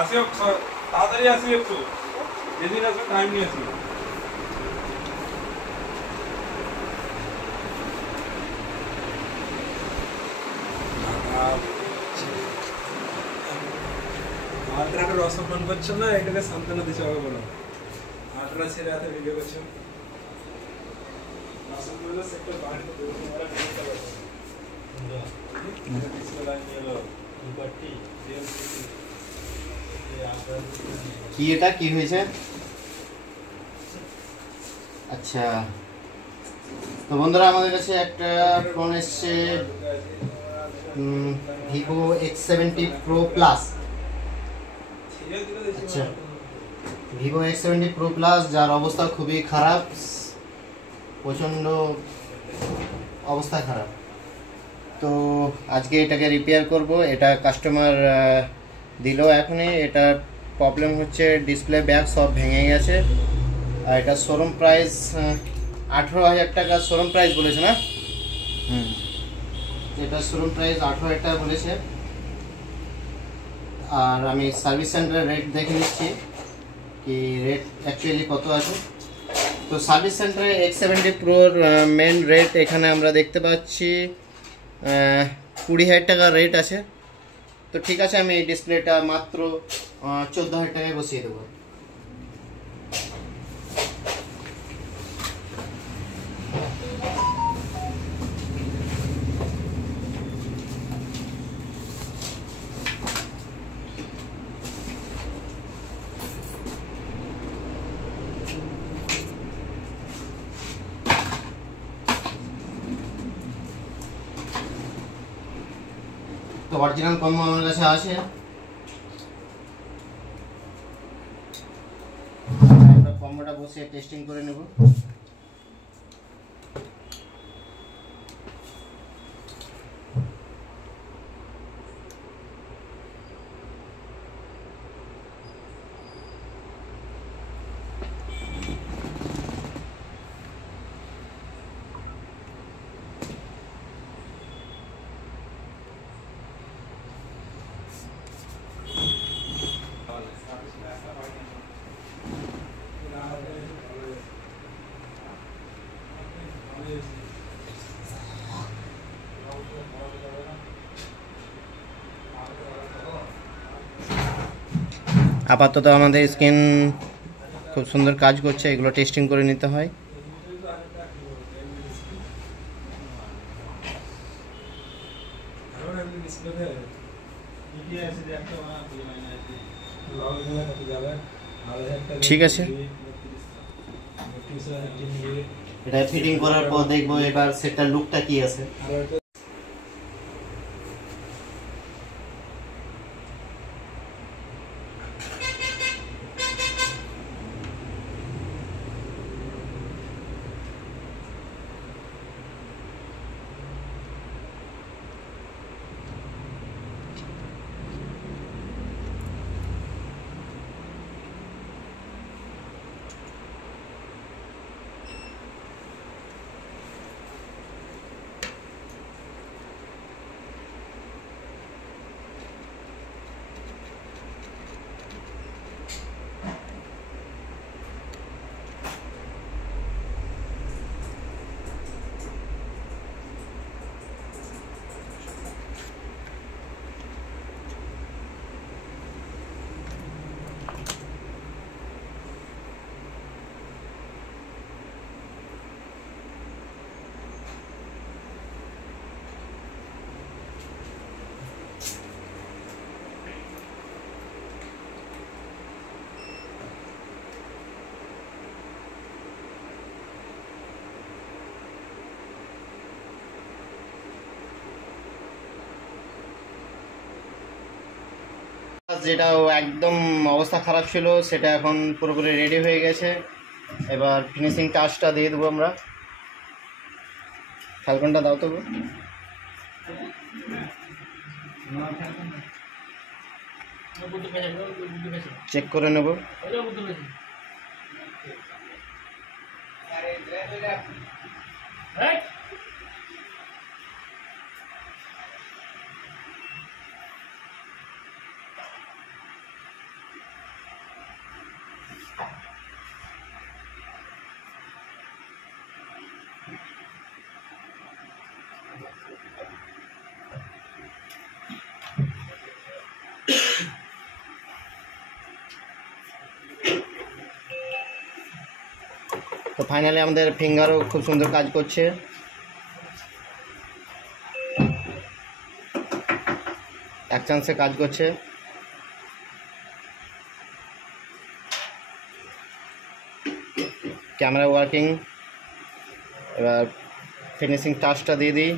আসিও তাড়াতাড়ি আসিও একটু, যেদিন আসবে টাইম নিয়ে আসিও। আলট্রাটা অসম্মান করছো না, এটাকে সান্ত্বনা দিচ্ছ হবে বলো। আলট্রা ছেড়ে এত ভিডিও করছো, কি এটা কি হয়েছে? আচ্ছা, তো বন্ধুরা আমাদের কাছে একটা ফোন এসছে ভিভো X70 Pro Plus। আচ্ছা, ভিভো X70 Pro Plus, যার অবস্থা খুবই খারাপ, প্রচণ্ড অবস্থা খারাপ। তো আজকে এটাকে রিপেয়ার করব। এটা কাস্টমার দিল এখনই। এটা প্রবলেম হচ্ছে ডিসপ্লে ব্যাক সব ভেঙে গেছে। আর এটা শোরুম প্রাইস 18,000 টাকা শোরুম প্রাইস বলেছে না? এটা শোরুম প্রাইস 18,000 টাকা বলেছে। আর আমি সার্ভিস সেন্টারের রেট দেখে নিচ্ছি কি রেট অ্যাকচুয়ালি কত আছে। তো সার্ভিস সেন্টারে X70 Proর মেন রেট এখানে আমরা দেখতে পাচ্ছি 20,000 টাকা রেট আছে। তো ঠিক আছে, আমি এই ডিসপ্লেটা মাত্র 14,000 টাকায় বসিয়ে দেবো। তো অরিজিনাল কম্বো আমার কাছে আছে, আমরা কম্বোটা বসে টেস্টিং করে নেব। আপাতত আমাদের স্ক্রিন খুব সুন্দর কাজ করছে, এগুলো টেস্টিং করে নিতে হয়। ঠিক আছে, এটা ফিটিং করার পর দেখবো এবার সেটার লুকটা কি আছে। যেটা একদম অবস্থা খারাপ ছিল সেটা এখন পুরোপুরি রেডি হয়ে গেছে। এবার ফিনিশিং টাচটা দিয়ে দেবো আমরা। ফ্যালকনটা দাও তো, চেক করে নেব। তো ফাইনালি আমাদের ফিঙ্গারও খুব সুন্দর কাজ করছে। এক চান্সে কাজ করছে। Camera working. এবার ফিনিশিং টাচটা দিয়ে দিই।